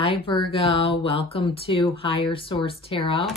Hi Virgo, welcome to Higher Source Tarot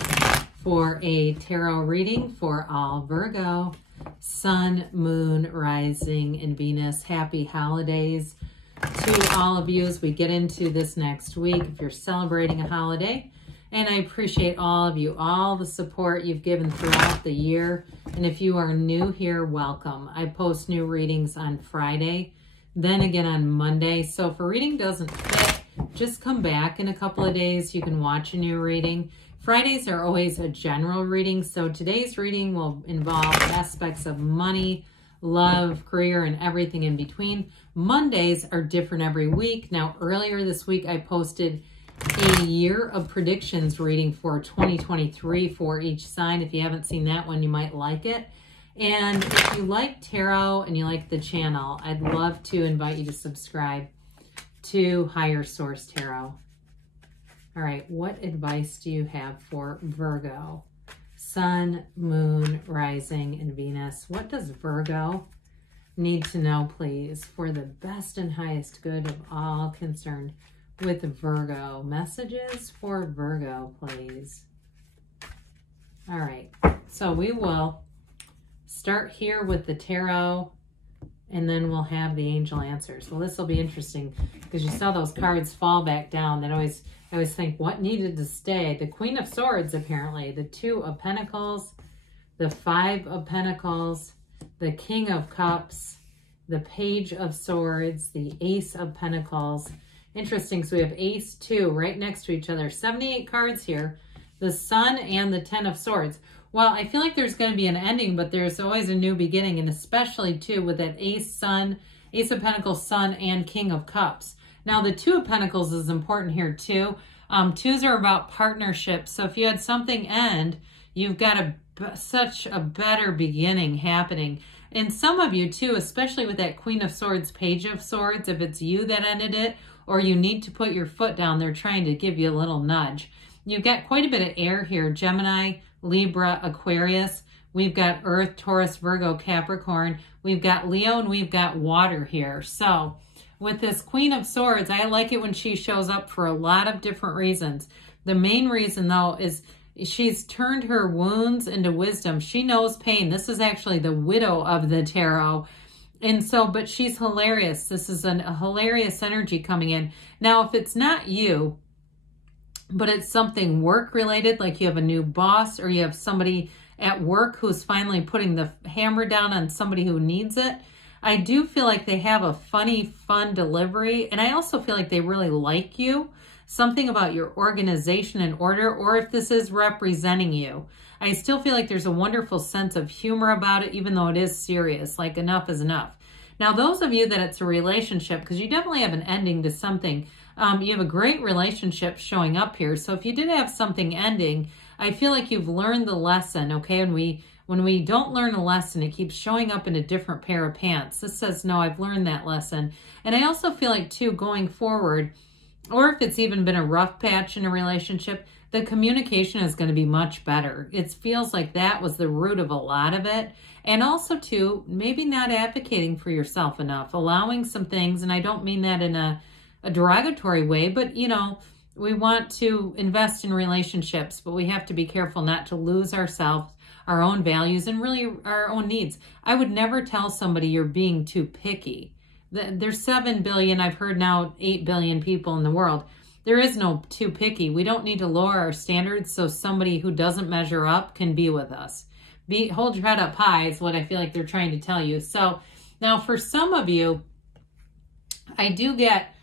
for a tarot reading for all Virgo, Sun, Moon, Rising, and Venus. Happy holidays to all of you as we get into this next week if you're celebrating a holiday. And I appreciate all of you, all the support you've given throughout the year. And if you are new here, welcome. I post new readings on Friday, then again on Monday. So if a reading doesn't fit, just come back in a couple of days. You can watch a new reading. Fridays are always a general reading. So today's reading will involve aspects of money, love, career, and everything in between. Mondays are different every week. Now, earlier this week, I posted a year of predictions reading for 2023 for each sign. If you haven't seen that one, you might like it. And if you like tarot and you like the channel, I'd love to invite you to subscribe to Higher Source Tarot. All right, what advice do you have for Virgo? Sun, Moon, Rising, and Venus. What does Virgo need to know, please, for the best and highest good of all concerned with Virgo? Messages for Virgo, please. All right, so we will start here with the tarot, and then we'll have the angel answers. Well, this will be interesting because you saw those cards fall back down. I always think, what needed to stay? The Queen of Swords, apparently. The Two of Pentacles, the Five of Pentacles, the King of Cups, the Page of Swords, the Ace of Pentacles. Interesting, so we have Ace, 2 right next to each other. 78 cards here. The Sun and the 10 of Swords. Well, I feel like there's going to be an ending, but there's always a new beginning, and especially, too, with that Ace, Sun, Ace of Pentacles, Sun, and King of Cups. Now, the Two of Pentacles is important here, too. Twos are about partnerships, so if you had something end, you've got such a better beginning happening. And some of you, too, especially with that Queen of Swords, Page of Swords, if it's you that ended it, or you need to put your foot down, they're trying to give you a little nudge. You've got quite a bit of air here, Gemini, Libra, Aquarius. We've got Earth, Taurus, Virgo, Capricorn. We've got Leo, and we've got water here. So with this Queen of Swords, I like it when she shows up for a lot of different reasons. The main reason, though, is she's turned her wounds into wisdom. She knows pain. This is actually the widow of the tarot. And so, but she's hilarious. This is a hilarious energy coming in. Now, if it's not you, but it's something work-related, like you have a new boss or you have somebody at work who's finally putting the hammer down on somebody who needs it, I do feel like they have a funny, fun delivery. And I also feel like they really like you. Something about your organization and order, or if this is representing you. I still feel like there's a wonderful sense of humor about it, even though it is serious, like enough is enough. Now, those of you that it's a relationship, because you definitely have an ending to something, you have a great relationship showing up here. So if you did have something ending, I feel like you've learned the lesson, okay? When we don't learn a lesson, it keeps showing up in a different pair of pants. This says, no, I've learned that lesson. And I also feel like, too, going forward, or if it's even been a rough patch in a relationship, the communication is going to be much better. It feels like that was the root of a lot of it. And also, too, maybe not advocating for yourself enough, allowing some things, and I don't mean that in a derogatory way, but, you know, we want to invest in relationships, but we have to be careful not to lose ourselves, our own values, and really our own needs. I would never tell somebody you're being too picky. There's 7 billion, I've heard now 8 billion people in the world. There is no too picky. We don't need to lower our standards so somebody who doesn't measure up can be with us. Hold your head up high is what I feel like they're trying to tell you. So now for some of you, I do get,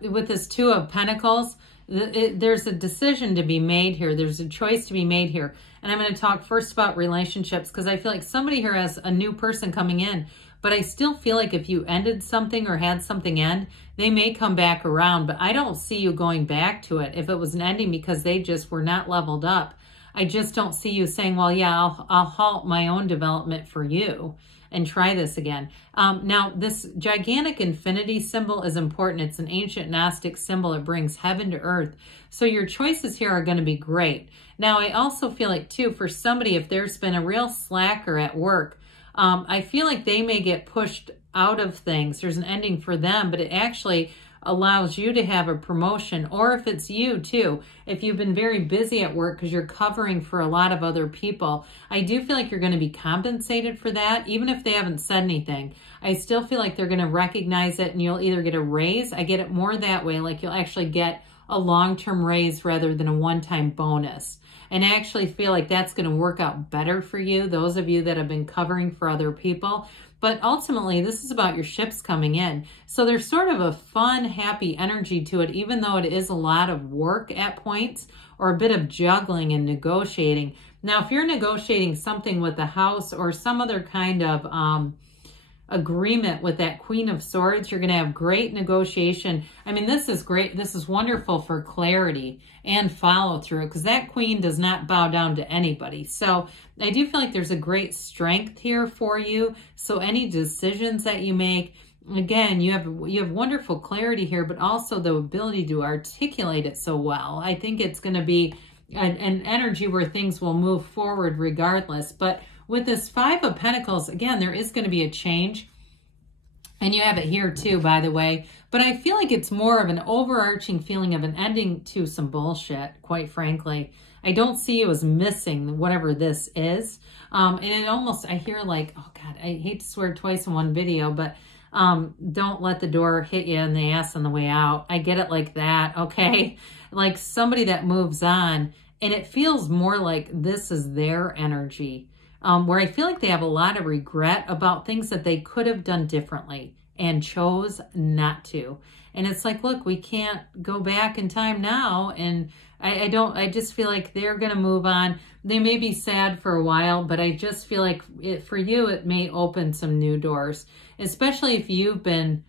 with this Two of Pentacles, there's a decision to be made here. There's a choice to be made here. And I'm going to talk first about relationships because I feel like somebody here has a new person coming in. But I still feel like if you ended something or had something end, they may come back around. But I don't see you going back to it if it was an ending because they just were not leveled up. I just don't see you saying, well, yeah, I'll halt my own development for you and try this again. Now, this gigantic infinity symbol is important. It's an ancient Gnostic symbol. It brings heaven to earth. So your choices here are going to be great. Now, I also feel like, too, for somebody, if there's been a real slacker at work, I feel like they may get pushed out of things. There's an ending for them, but it actually allows you to have a promotion, or if it's you too, if you've been very busy at work because you're covering for a lot of other people, I do feel like you're going to be compensated for that, even if they haven't said anything. I still feel like they're going to recognize it, and you'll either get a raise. I get it more that way, like you'll actually get a long-term raise rather than a one-time bonus. And I actually feel like that's going to work out better for you, those of you that have been covering for other people. But ultimately, this is about your ships coming in. So there's sort of a fun, happy energy to it, even though it is a lot of work at points, or a bit of juggling and negotiating. Now, if you're negotiating something with the house or some other kind of agreement with that Queen of Swords, you're going to have great negotiation. I mean, this is great. This is wonderful for clarity and follow through, because that Queen does not bow down to anybody. So I do feel like there's a great strength here for you. So any decisions that you make, again, you have wonderful clarity here, but also the ability to articulate it so well. I think it's going to be an energy where things will move forward regardless. But with this Five of Pentacles, again, there is going to be a change. And you have it here too, by the way. But I feel like it's more of an overarching feeling of an ending to some bullshit, quite frankly. I don't see you as missing whatever this is. And it almost, I hear like, oh God, I hate to swear twice in one video, but don't let the door hit you in the ass on the way out. I get it like that, okay? Like somebody that moves on, and it feels more like this is their energy. Where I feel like they have a lot of regret about things that they could have done differently and chose not to. And it's like, look, we can't go back in time now. And I just feel like they're going to move on. They may be sad for a while, but I just feel like for you, it may open some new doors, especially if you've been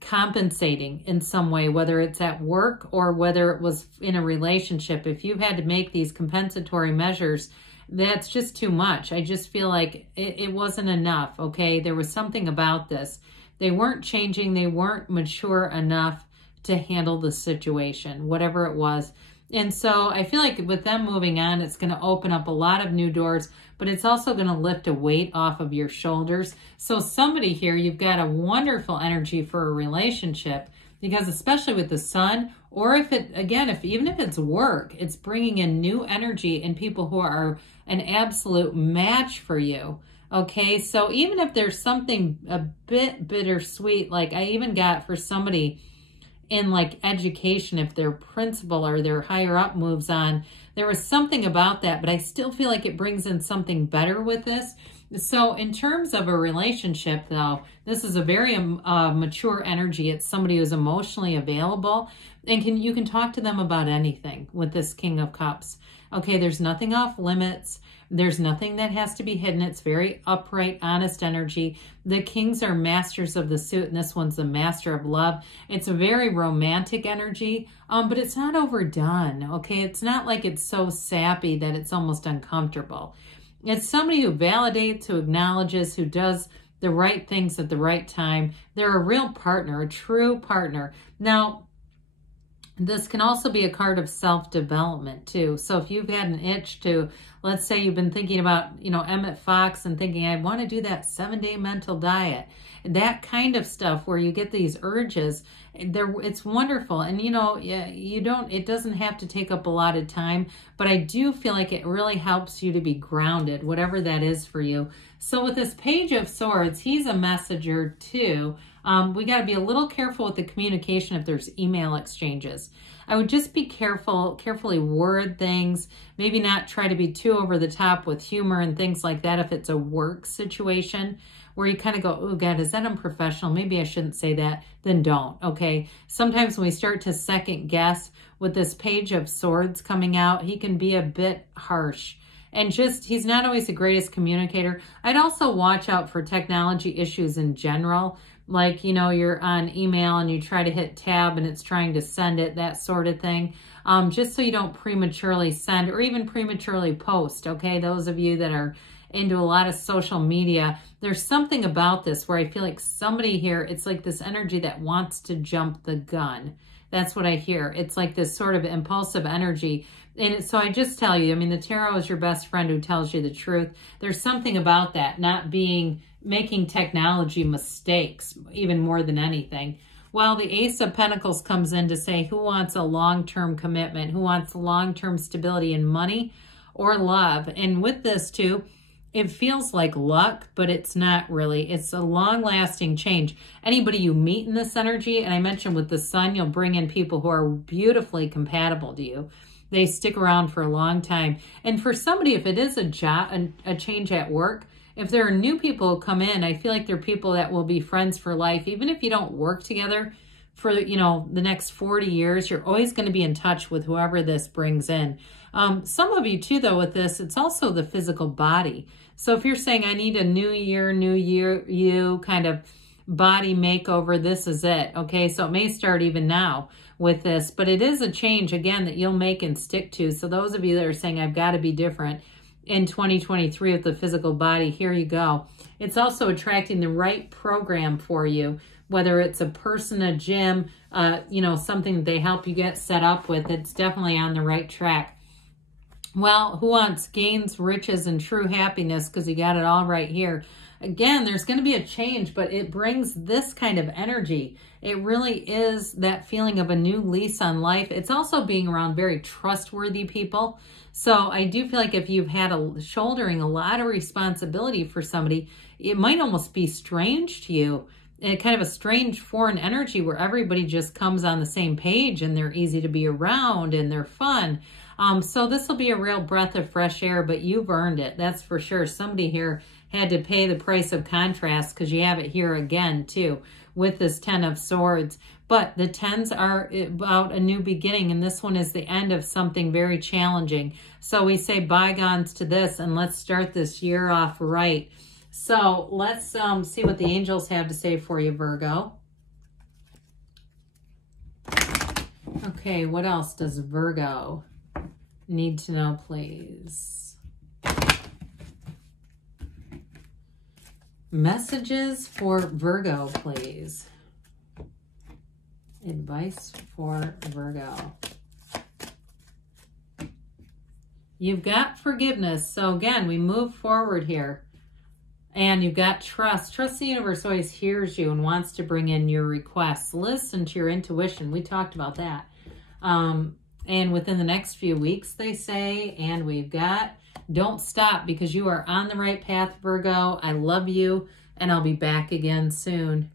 compensating in some way, whether it's at work or whether it was in a relationship. If you've had to make these compensatory measures, that's just too much. I just feel like it wasn't enough, okay? There was something about this. They weren't changing. They weren't mature enough to handle the situation, whatever it was. And so I feel like with them moving on, it's going to open up a lot of new doors, but it's also going to lift a weight off of your shoulders. So somebody here, you've got a wonderful energy for a relationship, because especially with the Sun, or if it, again, even if it's work, it's bringing in new energy and people who are an absolute match for you. Okay, so even if there's something a bit bittersweet, like I even got for somebody in like education, if their principal or their higher up moves on, there was something about that, but I still feel like it brings in something better with this. So in terms of a relationship, though, this is a very mature energy. It's somebody who's emotionally available, and you can talk to them about anything with this King of Cups. Okay, there's nothing off limits. There's nothing that has to be hidden. It's very upright, honest energy. The Kings are masters of the suit, and this one's the master of love. It's a very romantic energy, but it's not overdone, okay? It's not like it's so sappy that it's almost uncomfortable. It's somebody who validates, who acknowledges, who does the right things at the right time. They're a real partner, a true partner. Now, this can also be a card of self-development too. So if you've had an itch to, let's say you've been thinking about, Emmett Fox and thinking, I want to do that 7-day mental diet, that kind of stuff where you get these urges, it's wonderful. And it doesn't have to take up a lot of time, but I do feel like it really helps you to be grounded, whatever that is for you. So with this Page of Swords, he's a messenger too. We got to be a little careful with the communication if there's email exchanges. I would just be carefully word things, maybe not try to be too over the top with humor and things like that if it's a work situation where you kind of go, oh God, is that unprofessional? Maybe I shouldn't say that. Then don't, okay? Sometimes when we start to second guess with this Page of Swords coming out, he can be a bit harsh. And he's not always the greatest communicator. I'd also watch out for technology issues in general. Like, you're on email and you try to hit tab and it's trying to send it, that sort of thing. Just so you don't prematurely send or even prematurely post, okay? Those of you that are into a lot of social media, there's something about this where I feel like somebody here, it's like this energy that wants to jump the gun. That's what I hear. It's like this sort of impulsive energy. And so I just tell you, the tarot is your best friend who tells you the truth. There's something about that, making technology mistakes even more than anything. Well, the Ace of Pentacles comes in to say who wants a long-term commitment, who wants long-term stability in money or love. And with this too, it feels like luck, but it's not really. It's a long-lasting change. Anybody you meet in this energy, and I mentioned with the Sun, you'll bring in people who are beautifully compatible to you. They stick around for a long time. And for somebody, if it is a job, a change at work, if there are new people who come in, I feel like they're people that will be friends for life. Even if you don't work together for, you know, the next 40 years, you're always going to be in touch with whoever this brings in. Some of you too, though, with this, it's also the physical body. So if you're saying, I need a new year, you kind of body makeover, this is it. Okay, so it may start even now with this, but it is a change, again, that you'll make and stick to. So those of you that are saying, I've got to be different in 2023 with the physical body, here you go. It's also attracting the right program for you, whether it's a person, a gym, you know, something that they help you get set up with. It's definitely on the right track. Well, who wants gains, riches, and true happiness? Because you got it all right here. Again, there's going to be a change, but it brings this kind of energy. It really is that feeling of a new lease on life. It's also being around very trustworthy people. So I do feel like if you've had shouldering a lot of responsibility for somebody, it might almost be strange to you. And kind of a strange foreign energy where everybody just comes on the same page and they're easy to be around and they're fun. So this will be a real breath of fresh air, but you've earned it. That's for sure. Somebody here had to pay the price of contrast, because you have it here again too with this 10 of Swords. But the 10s are about a new beginning, and this one is the end of something very challenging. So we say bygones to this, and let's start this year off right. So let's see what the angels have to say for you, Virgo. Okay, what else does Virgo need to know, please? Messages for Virgo, please. Advice for Virgo. You've got forgiveness. So again, we move forward here. And you've got trust. Trust the universe always hears you and wants to bring in your requests. Listen to your intuition. We talked about that. And within the next few weeks, they say, and we've got, don't stop, because you are on the right path, Virgo. I love you, and I'll be back again soon.